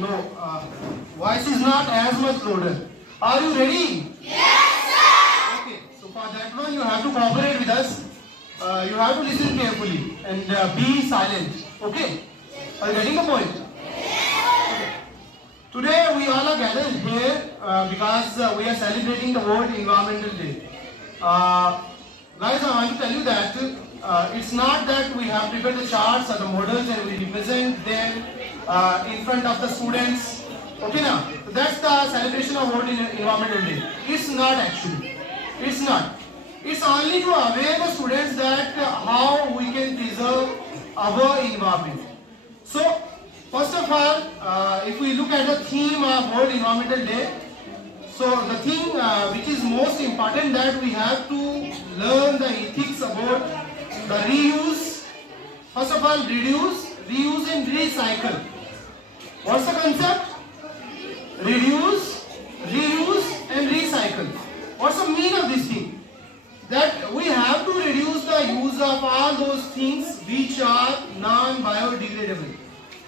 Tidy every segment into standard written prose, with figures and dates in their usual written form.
No, voice is not as much loaded. Are you ready? Yes, sir. Okay, so for that one you have to cooperate with us. You have to listen carefully and be silent. Okay? Are you getting the point? Okay. Today we all are gathered here because we are celebrating the World Environmental Day. Guys, I want to tell you that it's not that we have prepared the charts or the models and we represent them in front of the students. Okay now? So that's the celebration of World Environmental Day. It's not actually. It's not. It's only to aware the students that how we can preserve our environment. So, first of all, if we look at the theme of World Environmental Day, so the thing which is most important that we have to learn the ethics about the reuse. First of all, reduce, reuse and recycle. What's the concept? Reduce, reuse and recycle. What's the meaning of this thing? That we have to reduce the use of all those things which are non-biodegradable.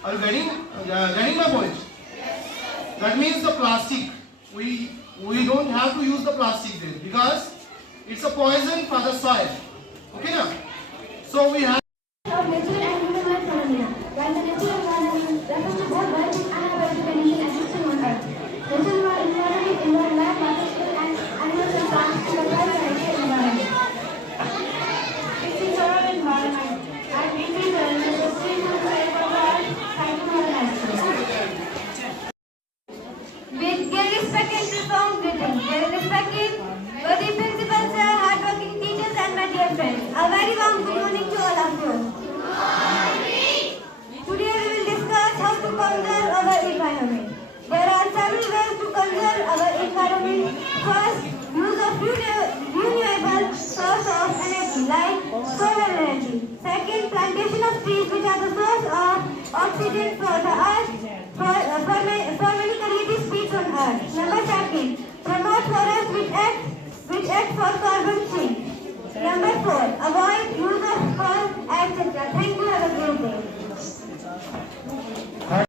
Are you getting my point? That means the plastic. We don't have to use the plastic there because it's a poison for the soil. Okay now? So we have of nature and human life phenomena. While the natural environment refers to both biological and abiotic conditions existing on Earth. Natural environment involves life, particles, and animals and plants in the biological environment. It's the soil environment and individual and sustainable life of our psychological. With their respected reform greetings, their respected worthy principals, sir, hardworking teachers, and my dear friends, a very warm good morning to all of you. Today we will discuss how to conserve our environment. There are several ways to conserve our environment. First, use of renewable source of energy like solar energy. Second, plantation of trees which are the source of oxygen for the earth for many creative species on earth. Number second, promote forests which act for carbon sink. Number 4, avoid use of coal, etc. Thank you. Have a great day.